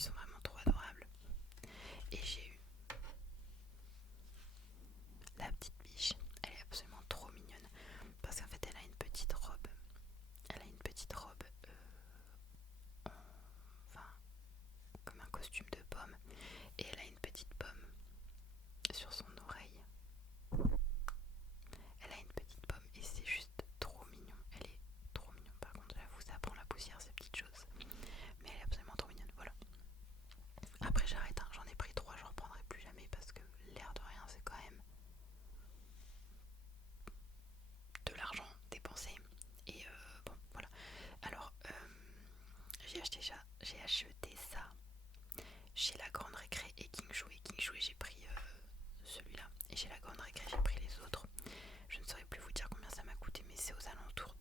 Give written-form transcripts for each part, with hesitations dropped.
Ils sont vraiment trop adorables. Et j'ai eu la petite biche. Elle est absolument trop mignonne. Parce qu'en fait, elle a une petite robe. Elle a une petite robe, enfin, comme un costume de pomme. Et elle a une petite pomme sur son oreille. Elle a une petite pomme et c'est juste trop mignon. Elle est trop mignonne. Par contre, j'avoue, ça prend la poussière, ces petites choses. Mais elle est absolument trop mignonne. Voilà. Après, j'arrête. Hein. J'en ai pris 3, j'en reprendrai plus jamais parce que l'air de rien, c'est quand même de l'argent dépensé. Et bon, voilà. Alors, j'ai acheté ça chez la Grande Récré et King Chou. Et King Chou, et j'ai pris celui-là. Et chez la Grande Récré, j'ai pris les autres. Je ne saurais plus vous dire combien ça m'a coûté, mais c'est aux alentours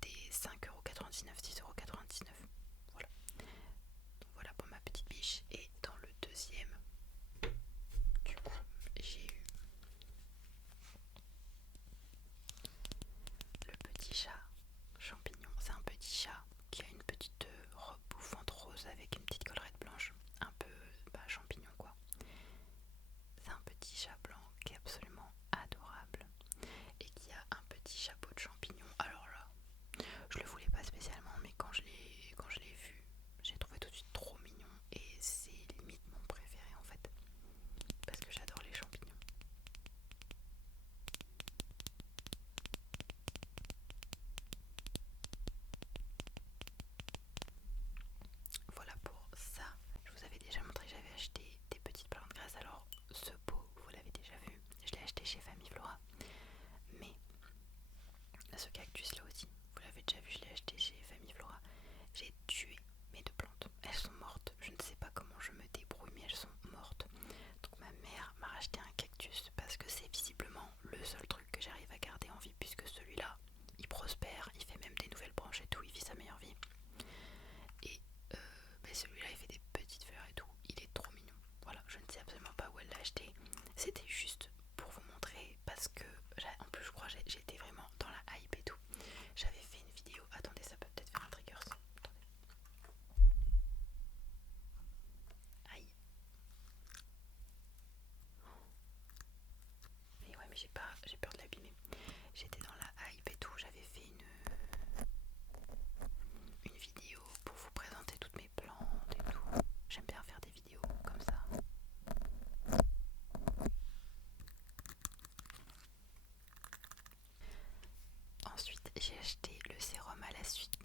des 5,99€, 6,99€. Voilà. Donc voilà pour ma petite biche. Et dans le deuxième, du coup, j'ai eu le petit chat champignon. C'est un petit chat qui a une petite robe bouffante rose avec une petite collerette blanche. Un peu champignon quoi. C'est un petit chat blanc qui est absolument adorable et qui a un petit chapeau de champignon. Alors là, je le voulais pas spécialement, mais quand je l'ai vu, j'ai trouvé tout de suite trop mignon et c'est limite mon préféré en fait parce que j'adore les champignons. Voilà pour ça. Je vous avais déjà montré, j'avais acheté des petites plantes de graisse. Alors ce pot, vous l'avez déjà vu, je l'ai acheté chez Famille Flora. Mais ce cactus là aussi, vous l'avez déjà vu, je l'ai acheté chez Famille Flora. J'ai tué mes 2 plantes. Elles sont mortes. Je ne sais pas comment je me débrouille, mais elles sont mortes. Donc ma mère m'a racheté un cactus parce que c'est visiblement le seul truc que j'arrive à garder en vie, puisque celui-là, il prospère, il fait même des nouvelles branches et tout, il vit sa meilleure vie. Et celui-là, il fait des petites fleurs et tout. Il est trop mignon. Voilà, je ne sais absolument pas où elle l'a acheté. C'était juste pour vous montrer parce que, en plus, je crois que j'étais vraiment dans la hype et tout. J'avais fait une vidéo. Attendez, ça peut peut-être faire un trigger. Attendez. Aïe. Mais ouais, mais j'ai peur de l'abîmer. J'étais dans la hype et tout. J'avais fait une vidéo pour vous présenter toutes mes plantes et tout. J'aime bien faire des vidéos comme ça. Ensuite, j'ai acheté le sérum à l'acide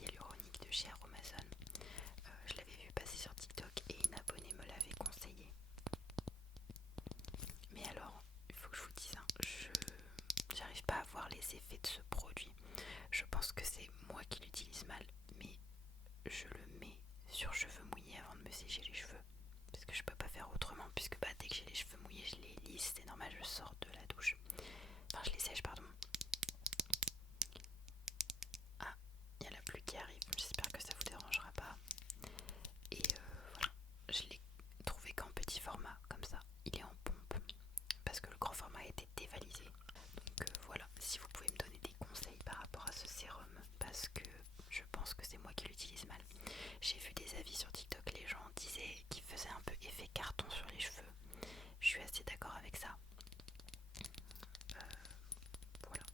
hyaluronique de chez Aromazone. Je l'avais vu passer sur TikTok et une abonnée me l'avait conseillé. Mais alors, il faut que je vous dise, hein, j'arrive pas à voir les effets de ce produit. Je pense que c'est moi qui l'utilise mal, mais je le mets sur cheveux mouillés avant de me sécher les cheveux. Parce que je peux pas faire autrement, puisque dès que j'ai les cheveux mouillés, je les lisse, c'est normal, je sors de la douche. Enfin, je les sèche, pardon. Ah, il y a la pluie qui arrive, j'espère que ça vous dérangera pas. Et voilà, je l'ai trouvé qu'en petit format, comme ça, il est en pompe. Parce que le grand format a été dévalisé. Donc voilà, si vous pouvez me donner des conseils par rapport à ce sérum, parce que je pense que c'est moi qui l'utilise mal. J'ai vu des avis sur TikTok, les gens disaient qu'il faisait un peu effet carton sur les cheveux. Je suis assez d'accord avec ça. Voilà.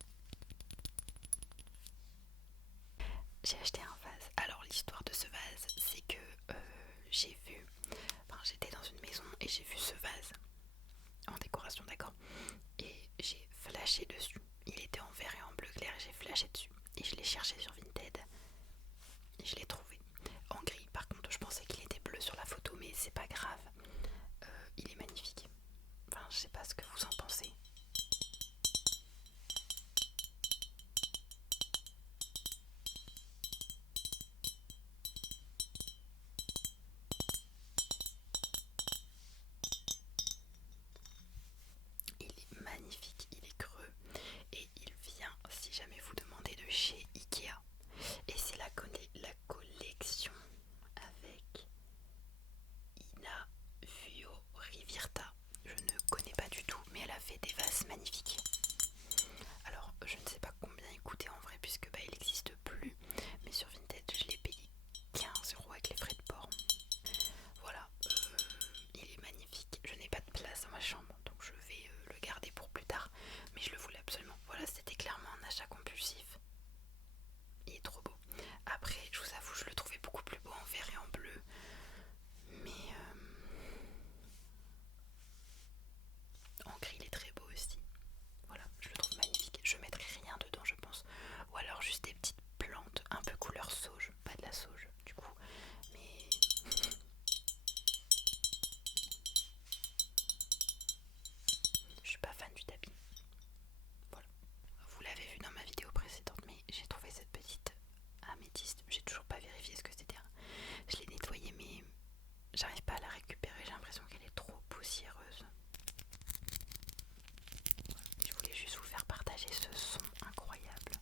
partager ce son incroyable.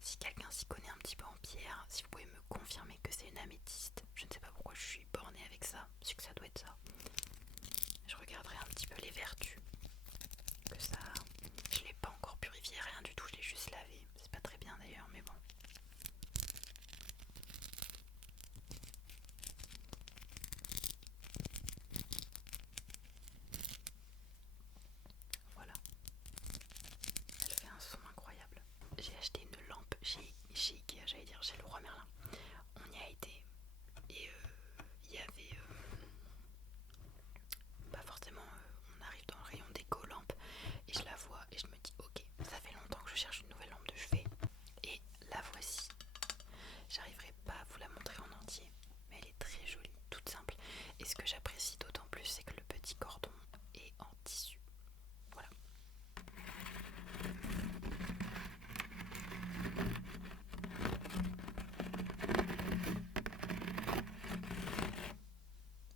Si quelqu'un s'y connaît un petit peu en pierre, si vous pouvez me confirmer que c'est une améthyste, je ne sais pas pourquoi je suis bornée avec ça, c'est que ça doit être ça. Je regarderai un petit peu les vertus que ça a. Je l'ai pas encore purifié, rien du tout, je l'ai juste lavé. C'est pas très bien d'ailleurs, mais bon. Voilà. Elle fait un son incroyable. J'ai acheté une lampe chez Ikea, j'allais dire chez Leroy Merlin. On y a été et il y avait pas forcément on arrive dans le rayon déco lampe et je la vois et je me dis ok, ça fait longtemps que je cherche une nouvelle lampe de chevet et la voici. J'arriverai pas à vous la montrer en entier, mais elle est très jolie, toute simple. Et ce que j'apprécie d'autant plus, c'est que le petit cordon est en tissu. Voilà.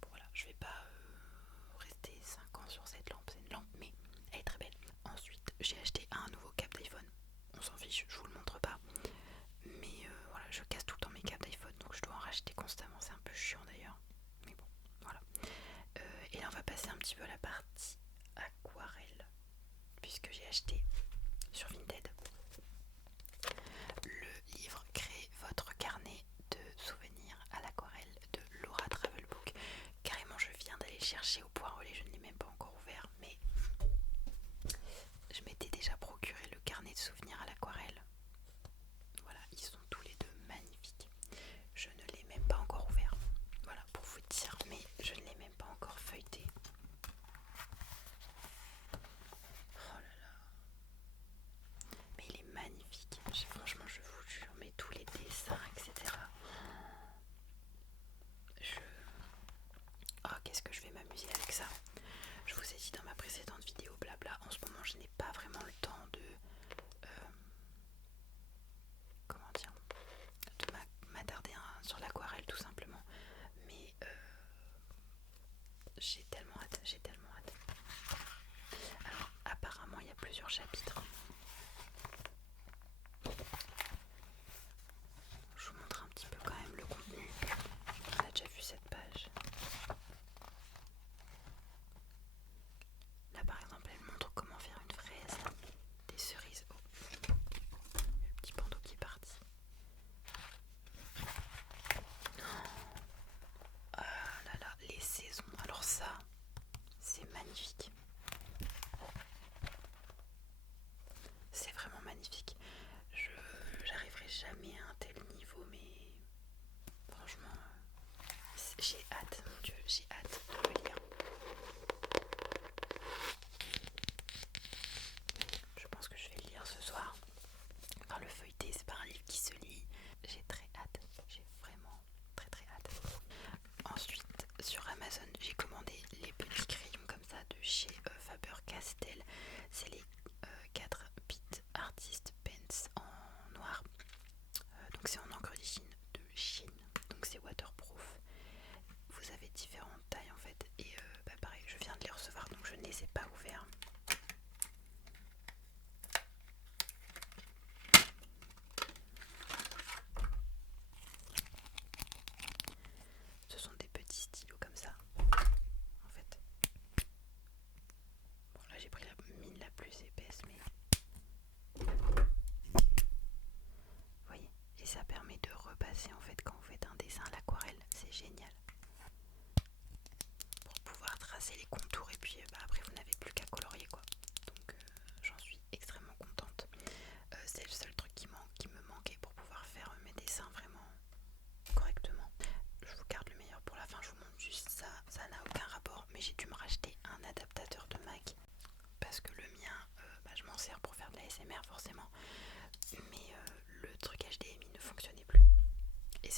Voilà, je vais pas rester 5 ans sur cette lampe, c'est une lampe, mais elle est très belle. Ensuite, j'ai acheté un nouveau câble d'iPhone. On s'en fiche, je vous le montre pas. Mais voilà, je casse tout le temps mes câbles d'iPhone, donc je dois en racheter constamment. C'est un peu chiant d'ailleurs. Mais bon, voilà. Et là, on va passer un petit peu à la partie aquarelle, puisque j'ai acheté sur Vinted le livre Créez votre carnet de souvenirs à l'aquarelle de Laura Travelbook. Carrément, je viens d'aller chercher au point relais, je ne l'ai même pas encore ouvert, mais je m'étais déjà procuré le carnet de souvenirs à l'aquarelle. Voilà, ils sont tous les deux magnifiques. Je ne l'ai même pas encore ouvert. Voilà, pour vous dire, mais je ne l'ai même pas encore feuilleté. Oh là là. Mais il est magnifique. Franchement, je vous jure, mais tous les dessins, etc. Qu'est-ce que je vais m'amuser avec ça. Je vous ai dit dans ma précédente vidéo, blabla, en ce moment, je n'ai pas vraiment le temps de... comment dire, de m'attarder sur l'aquarelle tout simplement, mais j'ai tellement hâte, alors apparemment il y a plusieurs chapitres, je vous montre un petit peu quand même le contenu. On a déjà vu cette page là, par exemple elle montre comment faire une fraise, des cerises. Oh, le petit bandeau qui est parti. Ah là là, les saisons, alors ça, c'est magnifique. C'est vraiment magnifique. J'arriverai jamais à un tel niveau, mais franchement, j'ai hâte, mon Dieu, j'ai hâte de le lire. Je pense que je vais le lire ce soir. Enfin, le feuilleté, c'est pas un livre qui se lit. J'ai très hâte, j'ai vraiment très très hâte. Ensuite, sur Amazon, j'ai commandé les petits crayons comme ça de chez Faber-Castell. C'est les 4 Bit Artist Pens en noir. Donc c'est en encre de Chine, donc c'est waterproof. Vous avez différentes tailles en fait, et pareil, je viens de les recevoir, donc je ne les ai pas ouverts. Ce sont des petits stylos comme ça, en fait. Bon, là j'ai pris la mine la plus épaisse, mais vous voyez, et ça permet de repasser en fait quand vous faites un dessin à l'aquarelle, c'est génial. Pour pouvoir tracer les contours, et puis après vous n'avez plus qu'à colorier quoi. Donc j'en suis extrêmement contente. C'est le seul truc qui me manquait pour pouvoir faire mes dessins vraiment correctement. Je vous garde le meilleur pour la fin, je vous montre juste ça, ça n'a aucun rapport, mais j'ai dû me racheter un adaptateur de Mac parce que le mien, je m'en sers pour faire de la SMR forcément, mais le truc HDMI ne fonctionnait plus. Et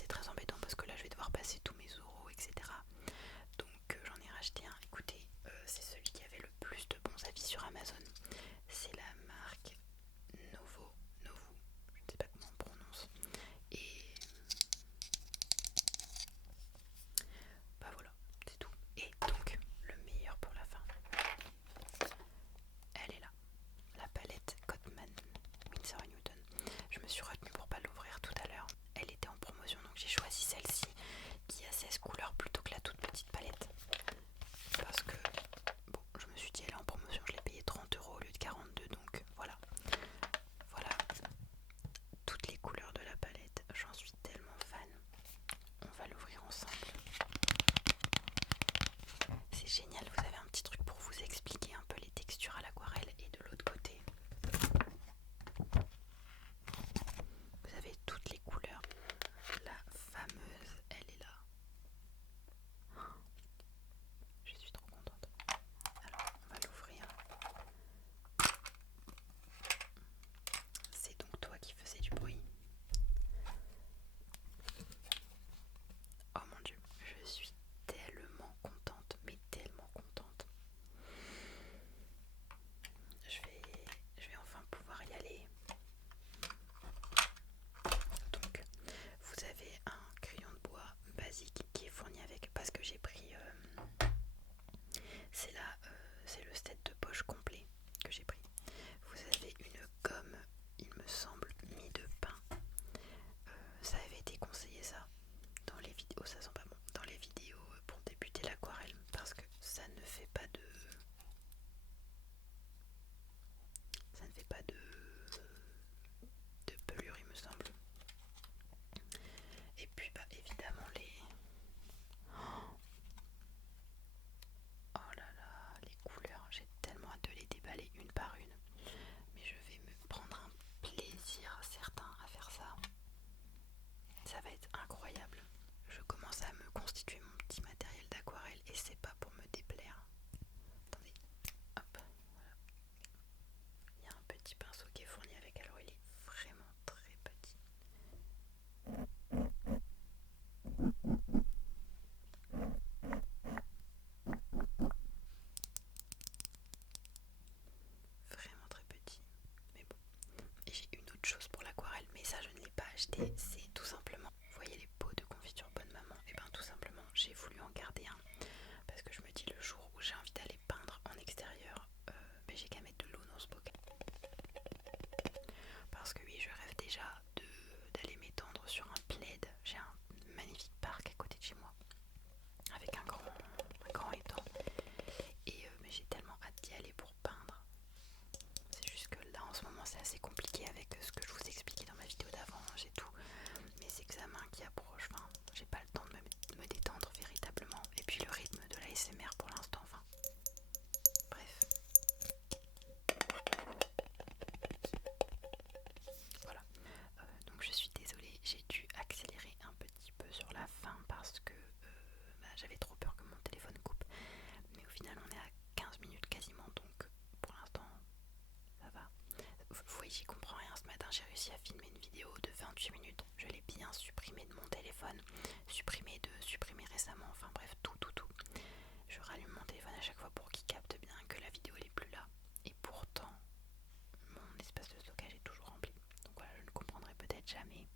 j'ai pris, c'est là, c'est le set de poche complet que j'ai pris. Vous avez une gomme, il me semble, mie de pain. Ça avait été conseillé ça dans les vidéos, ça sent pas bon, dans les vidéos pour débuter l'aquarelle parce que ça ne fait pas de pelure il me semble. Et puis bah évidemment les oh là là les couleurs, j'ai tellement hâte de les déballer une par une, mais je vais me prendre un plaisir certain à faire ça. Ça va être incroyable. Je commence à me constituer mon petit matériel d'aquarelle et c'est pas pour me déplaire. Attendez, hop, voilà. Il y a un petit pinceau qui est fourni avec, alors il est vraiment très petit. Vraiment très petit. Mais bon. Et j'ai une autre chose pour l'aquarelle, mais ça je ne l'ai pas acheté. C'est tout simplement, vous voyez les pots de confiture bonne maman, et bien tout simplement j'ai voulu en garder un. Parce que je me dis le jour où j'ai envie d'aller peindre en extérieur, ben j'ai qu'à mettre de l'eau dans ce bocal. Parce que oui, je rêve déjà d'aller m'étendre sur un plaid. J'ai un magnifique parc à côté de chez moi avec un grand étang. Et mais j'ai tellement hâte d'y aller pour peindre. C'est juste que là en ce moment c'est assez compliqué avec ce que je vous expliquais dans ma vidéo d'avant. J'ai tous mes examens qui approchent. Enfin, j'ai pas le temps de me détendre véritablement. Et puis le rythme de la SMR pour l'instant. Enfin, bref. Voilà. Donc je suis désolée, j'ai dû accélérer un petit peu sur la fin parce que j'avais trop peur que mon téléphone coupe. Mais au final on est à 15 minutes quasiment, donc pour l'instant ça va. Vous voyez, j'y comprends rien. Ce matin j'ai réussi à filmer une vidéo de 28 minutes. Je l'ai bien supprimée de mon téléphone, supprimée récemment, enfin bref, tout. Je rallume mon téléphone à chaque fois pour qu'il capte bien que la vidéo elle est plus là. Et pourtant mon espace de stockage est toujours rempli. Donc voilà, je ne comprendrai peut-être jamais.